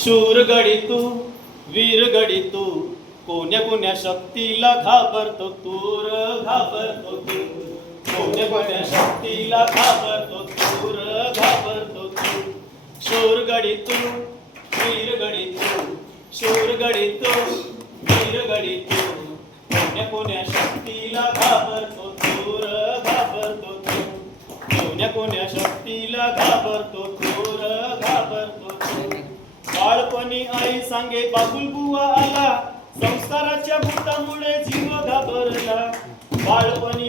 शूर गडितू वीर गडितू कोण्या कोण्या शक्तीला घाबरतो तूर घाबरतो तू. कोण्या कोण्या शक्तीला घाबरतो तूर घाबरतो तू. शूर गडितू वीर गडितू शूर गडितू वीर गडितू कोण्या कोण्या शक्तीला घाबरतो घाबरतो बाळपणी आई सांगे बाबुल बुवा आला. संस्काराच्या भूतामुळे जीव घाबरला. बाळपणी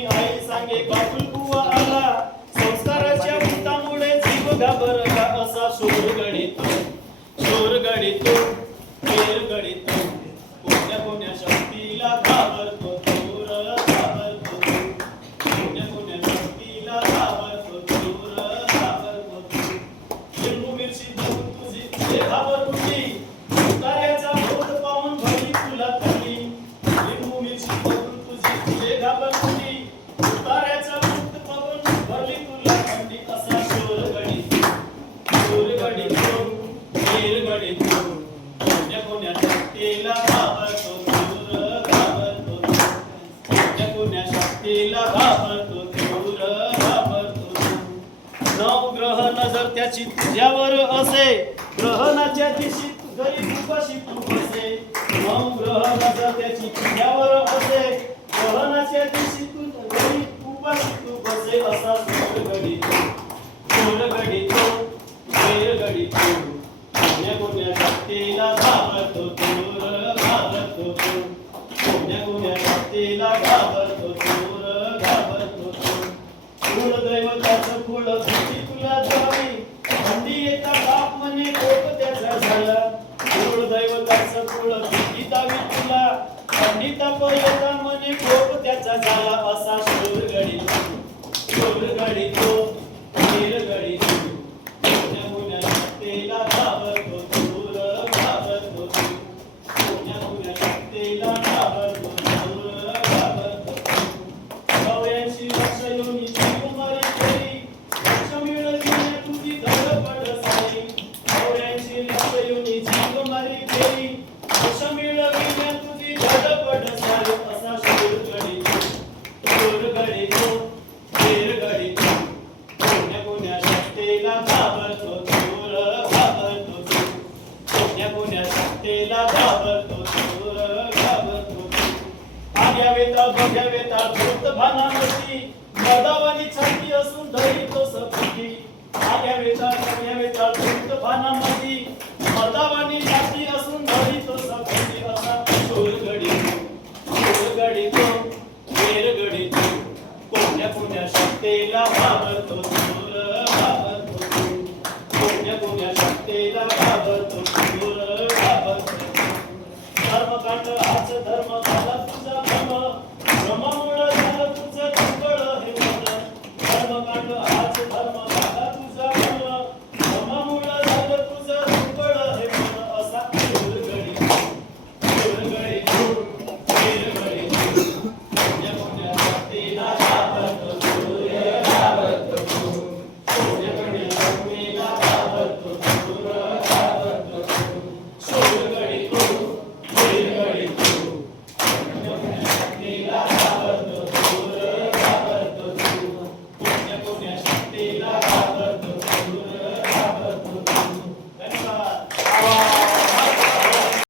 त्याची तुझ्यावर असे. ग्रहणाच्या दिशी तू घरी उपाशी तू बसे मग ग्रहणाचा त्याची तुझ्यावर असे. ग्रहणाच्या दिशी तू घरी उपाशी तू बसे असा सूर गडी सूर गडी तो. वेर गडी तो. कोण्या कोण्या शक्तीला घाबरतो चोर घाबरतो तो. कोण्या कोण्या शक्तीला घाबरतो चोर घाबरतो तो. दैवता कुलदैवताचं तुला थंडी ताप येता म्हणे त्याचा झाला असा शोर गडी शोर गडी कुमारी केली. मिळविण्या तुझी धडपड सारी. असा कोण्या कोण्या शक्तीला घाबरतो चोर घाबरतो कोण्या कोण्या शक्तीला घाबरतो चोर घाबरतो आग्या वेता वेता भूत छाती असून धरितो सपती आग्या वेता धर्म दूर घाबरतो पुण्य पुण्य शक्तीला घाबरतो दूर घाबरतो धर्मकांड आज धर्म झाला धर्म भ्रम भ्रमामुळे झालं तुझं कंकळ हे धर्म धर्मकांड आज धर्म vida.